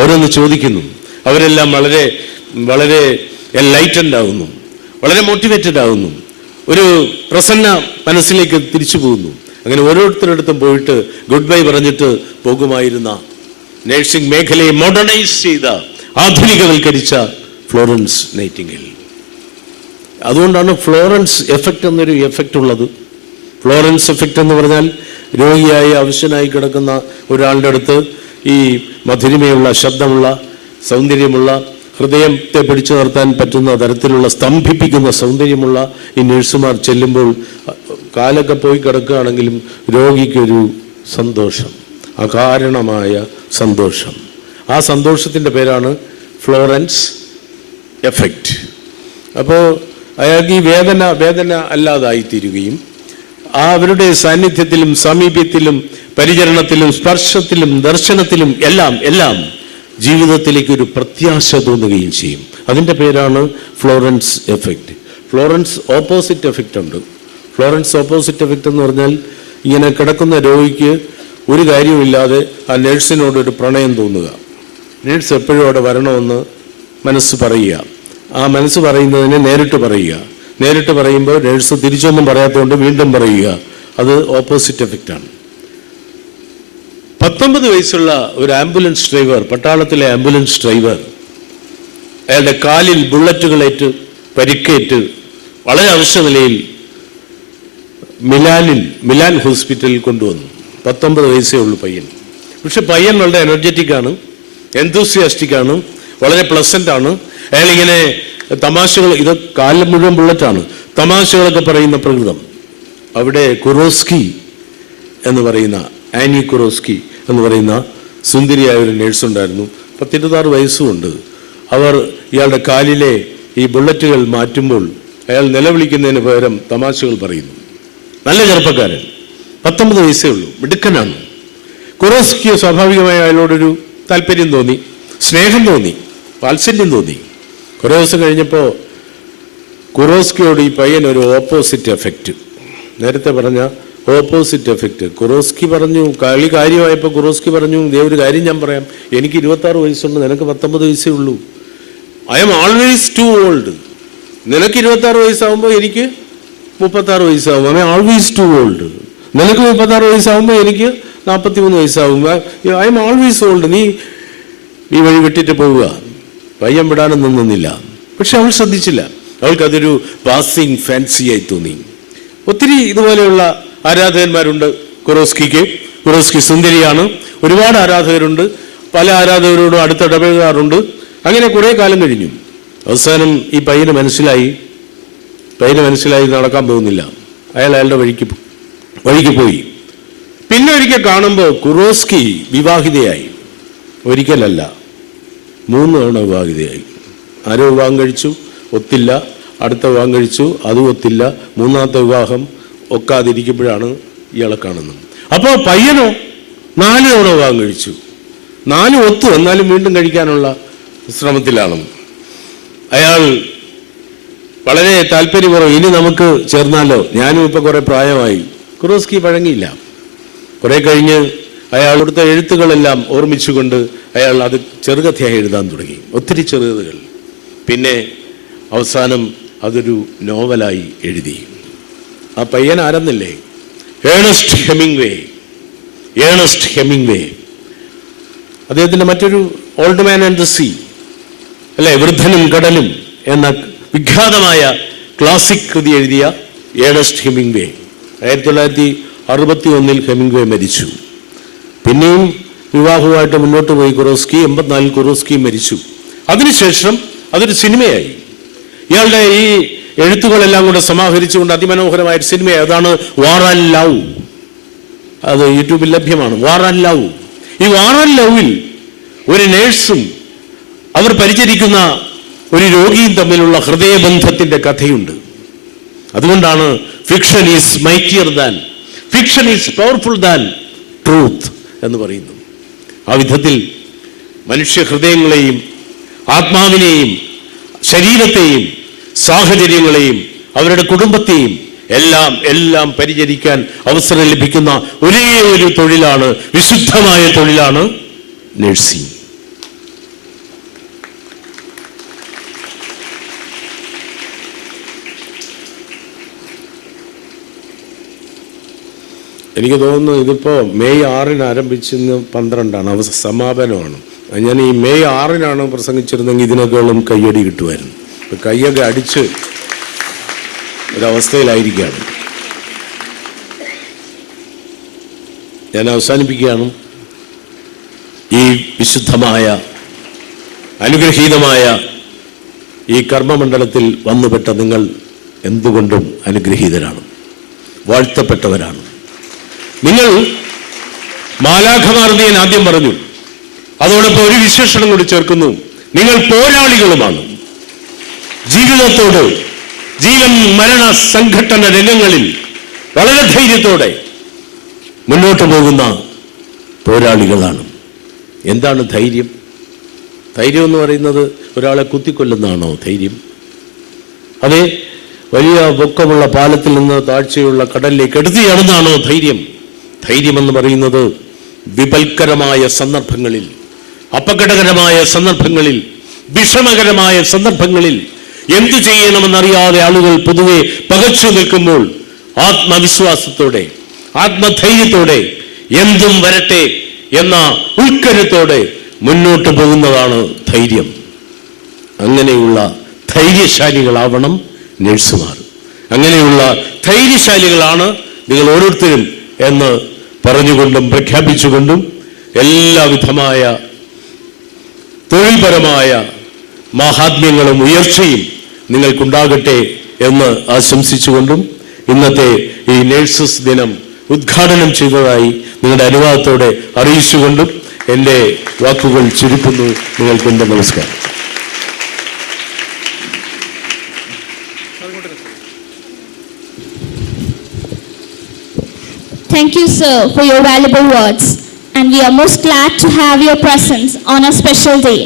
ഓരോന്ന് ചോദിക്കുന്നു. അവരെല്ലാം വളരെ വളരെ എൻലൈറ്റൻഡ് ആകുന്നു, വളരെ മോട്ടിവേറ്റഡ് ആകുന്നു, ഒരു പ്രസന്ന മനസ്സിലേക്ക് തിരിച്ചു പോകുന്നു. അങ്ങനെ ഓരോരുത്തരടുത്തും പോയിട്ട് ഗുഡ് ബൈ പറഞ്ഞിട്ട് പോകുമായിരുന്ന, നഴ്സിംഗ് മേഖലയെ മോഡേണൈസ് ചെയ്ത, ആധുനികവൽക്കരിച്ച ഫ്ലോറൻസ് നൈറ്റിംഗേൽ. അതുകൊണ്ടാണ് ഫ്ലോറൻസ് എഫക്റ്റ് എന്നൊരു എഫക്റ്റ് ഉള്ളത്. ഫ്ലോറൻസ് എഫക്റ്റ് എന്ന് പറഞ്ഞാൽ രോഗിയായി അവശനായി കിടക്കുന്ന ഒരാളുടെ അടുത്ത് ഈ മധുരിമയുള്ള, ശബ്ദമുള്ള, സൗന്ദര്യമുള്ള, ഹൃദയത്തെ പിടിച്ചു നിർത്താൻ പറ്റുന്ന തരത്തിലുള്ള സ്തംഭിപ്പിക്കുന്ന സൗന്ദര്യമുള്ള ഈ നഴ്സുമാർ ചെല്ലുമ്പോൾ കാലൊക്കെ പോയി കിടക്കുകയാണെങ്കിലും രോഗിക്കൊരു സന്തോഷം, അകാരണമായ സന്തോഷം. ആ സന്തോഷത്തിൻ്റെ പേരാണ് ഫ്ലോറൻസ് എഫക്റ്റ്. അപ്പോൾ അയാൾക്ക് ഈ വേദന അല്ലാതായിത്തീരുകയും അവരുടെ സാന്നിധ്യത്തിലും സാമീപ്യത്തിലും പരിചരണത്തിലും സ്പർശത്തിലും ദർശനത്തിലും എല്ലാം ജീവിതത്തിലേക്ക് ഒരു പ്രത്യാശ തോന്നുകയും ചെയ്യും. അതിൻ്റെ പേരാണ് Florence effect. Florence opposite effect ഉണ്ട്. ഫ്ലോറൻസ് ഓപ്പോസിറ്റ് എഫക്റ്റ് എന്ന് പറഞ്ഞാൽ ഇങ്ങനെ കിടക്കുന്ന രോഗിക്ക് ഒരു കാര്യമില്ലാതെ ആ നഴ്സിനോടൊരു പ്രണയം തോന്നുക. നഴ്സ് എപ്പോഴും അവിടെ വരണമെന്ന് മനസ്സ് പറയുക. ആ മനസ്സ് പറയുന്നതിനെ നേരിട്ട് പറയുക. നേരിട്ട് പറയുമ്പോൾ നഴ്സ് തിരിച്ചൊന്നും പറയാത്തതുകൊണ്ട് വീണ്ടും പറയുക. അത് ഓപ്പോസിറ്റ് എഫക്റ്റാണ്. 19 വയസ്സുള്ള ഒരു ആംബുലൻസ് ഡ്രൈവർ, പട്ടാളത്തിലെ ആംബുലൻസ് ഡ്രൈവർ, അയാളുടെ കാലിൽ ബുള്ളറ്റുകളേറ്റ് പരിക്കേറ്റ് വളരെ അവശ നിലയിൽ മിലാൻ ഹോസ്പിറ്റലിൽ കൊണ്ടുവന്നു. 19 വയസ്സേ ഉള്ളൂ പയ്യൻ. പക്ഷെ പയ്യൻ വളരെ എനർജറ്റിക് ആണ്, എന്തൂസിയാസ്റ്റിക് ആണ്, വളരെ പ്ലസന്റ് ആണ്. അയാളിങ്ങനെ തമാശകൾ, ഇത് കാലിൽ മുഴുവൻ ബുള്ളറ്റാണ്, തമാശകളൊക്കെ പറയുന്ന പ്രകൃതം. അവിടെ കുറോസ്കി എന്ന് പറയുന്ന, ആനി കുറോസ്കി എന്ന് പറയുന്ന സുന്ദരിയായ ഒരു നേഴ്സുണ്ടായിരുന്നു. 26 വയസ്സുമുണ്ട്. അവർ ഇയാളുടെ കാലിലെ ഈ ബുള്ളറ്റുകൾ മാറ്റുമ്പോൾ അയാൾ നിലവിളിക്കുന്നതിന് പകരം തമാശകൾ പറയുന്നു. നല്ല ചെറുപ്പക്കാരൻ, 19 വയസ്സേ ഉള്ളൂ, മിടുക്കനാണ്. കുറോസ്കിക്ക് സ്വാഭാവികമായി അയാളോടൊരു താല്പര്യം തോന്നി, സ്നേഹം തോന്നി, വാത്സല്യം തോന്നി. കുറേ ദിവസം കഴിഞ്ഞപ്പോൾ കുറോസ്കിയോട് ഈ പയ്യൻ ഒരു ഓപ്പോസിറ്റ് എഫക്റ്റ്, നേരത്തെ പറഞ്ഞ ഓപ്പോസിറ്റ് എഫക്റ്റ്. കുറോസ്കി പറഞ്ഞു, കളി കാര്യമായപ്പോൾ കുറോസ്കി പറഞ്ഞു, ഇതേ ഒരു കാര്യം ഞാൻ പറയാം, എനിക്ക് 26 വയസ്സുണ്ട്, നിനക്ക് 19 വയസ്സേ ഉള്ളൂ. I am always too old. നിനക്ക് 26 വയസ്സാകുമ്പോൾ എനിക്ക് 36 വയസ്സാകും. I am always too old. നിനക്ക് 36 വയസ്സാകുമ്പോൾ എനിക്ക് 43 വയസ്സാകും. I am always old. നീ വഴി വിട്ടിട്ട് പോവുക. പയ്യൻ വിടാനൊന്നും നിന്നില്ല. പക്ഷെ അവൾ ശ്രദ്ധിച്ചില്ല. അവൾക്കതൊരു പാസിങ് ഫാൻസിയായി തോന്നി. ഒത്തിരി ഇതുപോലെയുള്ള ആരാധകന്മാരുണ്ട് കുറോസ്കിക്ക്. കുറോസ്കി സുന്ദരിയാണ്, ഒരുപാട് ആരാധകരുണ്ട്, പല ആരാധകരോടും അടുത്തിടപഴകാറുണ്ട്. അങ്ങനെ കുറേ കാലം കഴിഞ്ഞു. അവസാനം ഈ പയ്യന് മനസ്സിലായി നടക്കാൻ പോകുന്നില്ല. അയാളുടെ വഴിക്ക് പോയി. പിന്നെ ഒരിക്കൽ കാണുമ്പോൾ കുറോസ്കി വിവാഹിതയായി. ഒരിക്കലല്ല, 3 തവണ വിവാഹിതയായി. ആരോ വിവാഹം കഴിച്ചു, ഒത്തില്ല. അടുത്ത വിവാഹം കഴിച്ചു, അതും ഒത്തില്ല. 3ാമത്തെ വിവാഹം ഒക്കാതിരിക്കുമ്പോഴാണ് ഇയാളെ കാണുന്നത്. അപ്പോൾ പയ്യനോ 4 തവണ വിവാഹം കഴിച്ചു. 4 ഒത്തു, എന്നാലും വീണ്ടും കഴിക്കാനുള്ള ശ്രമത്തിലാണ് അയാൾ. വളരെ താല്പര്യപൂർവ്വം ഇനി നമുക്ക് ചേർന്നാലോ, ഞാനും ഇപ്പം കുറേ പ്രായമായി. കുറോസ്കി വഴങ്ങിയില്ല. കുറെ കഴിഞ്ഞ് അയാൾ കൊടുത്ത എഴുത്തുകളെല്ലാം ഓർമ്മിച്ചുകൊണ്ട് അയാൾ അത് ചെറുകഥയായി എഴുതാൻ തുടങ്ങി, ഒത്തിരി ചെറുകഥകൾ. പിന്നെ അവസാനം അതൊരു നോവലായി എഴുതി. ആ പയ്യൻ ആരെന്നില്ലേ? Ernest Hemingway. അദ്ദേഹത്തിൻ്റെ മറ്റൊരു old man and the sea, അല്ലെ, വൃദ്ധനും കടലും എന്ന വിഖ്യാതമായ ക്ലാസിക് കൃതി എഴുതിയ ഏണസ്റ്റ് ഹെമിംഗ്വേ. 1961 ഹെമിംഗ്വേ മരിച്ചു. പിന്നെയും വിവാഹവുമായിട്ട് മുന്നോട്ട് പോയി കുറോസ്കി. 84 കുറോസ്കി മരിച്ചു. അതിനുശേഷം അതൊരു സിനിമയായി. ഇയാളുടെ ഈ എഴുത്തുകളെല്ലാം കൂടെ സമാഹരിച്ചുകൊണ്ട് അതിമനോഹരമായൊരു സിനിമയായി. അതാണ് വാർ ആൻഡ് ലവ്. അത് യൂട്യൂബിൽ ലഭ്യമാണ്. War and love. ഈ വാർ ആൻഡ് ലവിൽ ഒരു നേഴ്സും അവർ പരിചരിക്കുന്ന ഒരു രോഗിയും തമ്മിലുള്ള ഹൃദയബന്ധത്തിന്റെ കഥയുണ്ട്. അതുകൊണ്ടാണ് fiction is mightier than, fiction is powerful than truth എന്ന് പറയുന്നത്. ആ വിധത്തിൽ മനുഷ്യ ഹൃദയങ്ങളെയും ആത്മാവിനെയും ശരീരത്തെയും സാഹചര്യങ്ങളെയും അവരുടെ കുടുംബത്തെയും എല്ലാം പരിചരിക്കാൻ അവസരം ലഭിക്കുന്ന ഒരേ ഒരു തൊഴിലാണ്, വിശുദ്ധമായ തൊഴിലാണ് നഴ്സിംഗ്. എനിക്ക് തോന്നുന്നു ഇതിപ്പോൾ മെയ് 6 ആരംഭിച്ചെന്ന് 12 സമാപനമാണ്. ഞാൻ ഈ മെയ് 6 പ്രസംഗിച്ചിരുന്നെങ്കിൽ ഇതിനേക്കാളും കയ്യടി കിട്ടുമായിരുന്നു. ഇപ്പം കയ്യൊക്കെ അടിച്ച് ഒരവസ്ഥയിലായിരിക്കുകയാണ്. ഞാൻ അവസാനിപ്പിക്കുകയാണ്. ഈ വിശുദ്ധമായ അനുഗ്രഹീതമായ ഈ കർമ്മമണ്ഡലത്തിൽ വന്നുപെട്ട നിങ്ങൾ എന്തുകൊണ്ടും അനുഗ്രഹീതരാണ്, വാഴ്ത്തപ്പെട്ടവരാണ്. നിങ്ങൾ മാലാഖമാർന്ന് ഞാൻ ആദ്യം പറഞ്ഞു, അതോടൊപ്പം ഒരു വിശേഷണം കൂടി ചേർക്കുന്നു, നിങ്ങൾ പോരാളികളുമാണ്. ജീവിതത്തോട് ജീവൻ മരണ സംഘട്ടന രംഗങ്ങളിൽ വളരെ ധൈര്യത്തോടെ മുന്നോട്ട് പോകുന്ന പോരാളികളാണ്. എന്താണ് ധൈര്യം? ധൈര്യം എന്ന് പറയുന്നത് ഒരാളെ കുത്തിക്കൊല്ലുന്നതാണോ ധൈര്യം? അതെ, വലിയ പൊക്കമുള്ള പാലത്തിൽ നിന്ന് താഴ്ചയുള്ള കടലിലേക്ക് എടുത്തു ചാടുന്നതാണോ ധൈര്യം? ധൈര്യമെന്ന് പറയുന്നത് വിപൽക്കരമായ സന്ദർഭങ്ങളിൽ, അപകടകരമായ സന്ദർഭങ്ങളിൽ, വിഷമകരമായ സന്ദർഭങ്ങളിൽ എന്തു ചെയ്യണമെന്നറിയാതെ ആളുകൾ പൊതുവെ പകച്ചു നിൽക്കുമ്പോൾ ആത്മവിശ്വാസത്തോടെ ആത്മധൈര്യത്തോടെ എന്തും വരട്ടെ എന്ന ഉൾക്കരുത്തോടെ മുന്നോട്ട് പോകുന്നതാണ് ധൈര്യം. അങ്ങനെയുള്ള ധൈര്യശാലികളാവണം നഴ്സുമാർ. അങ്ങനെയുള്ള ധൈര്യശാലികളാണ് നിങ്ങൾ ഓരോരുത്തരും എന്ന് പറഞ്ഞുകൊണ്ടും പ്രഖ്യാപിച്ചുകൊണ്ടും എല്ലാവിധമായ തൊഴിൽപരമായ മാഹാത്മ്യങ്ങളും ഉയർച്ചയും നിങ്ങൾക്കുണ്ടാകട്ടെ എന്ന് ആശംസിച്ചുകൊണ്ടും ഇന്നത്തെ ഈ നേഴ്സസ് ദിനം ഉദ്ഘാടനം ചെയ്തതായി നിങ്ങളുടെ അനുവാദത്തോടെ അറിയിച്ചുകൊണ്ടും എൻ്റെ വാക്കുകൾ ചുരുക്കുന്നു. നിങ്ങൾക്കെൻ്റെ നമസ്കാരം. Thank you, sir, for your valuable words, and we are most glad to have your presence on a special day.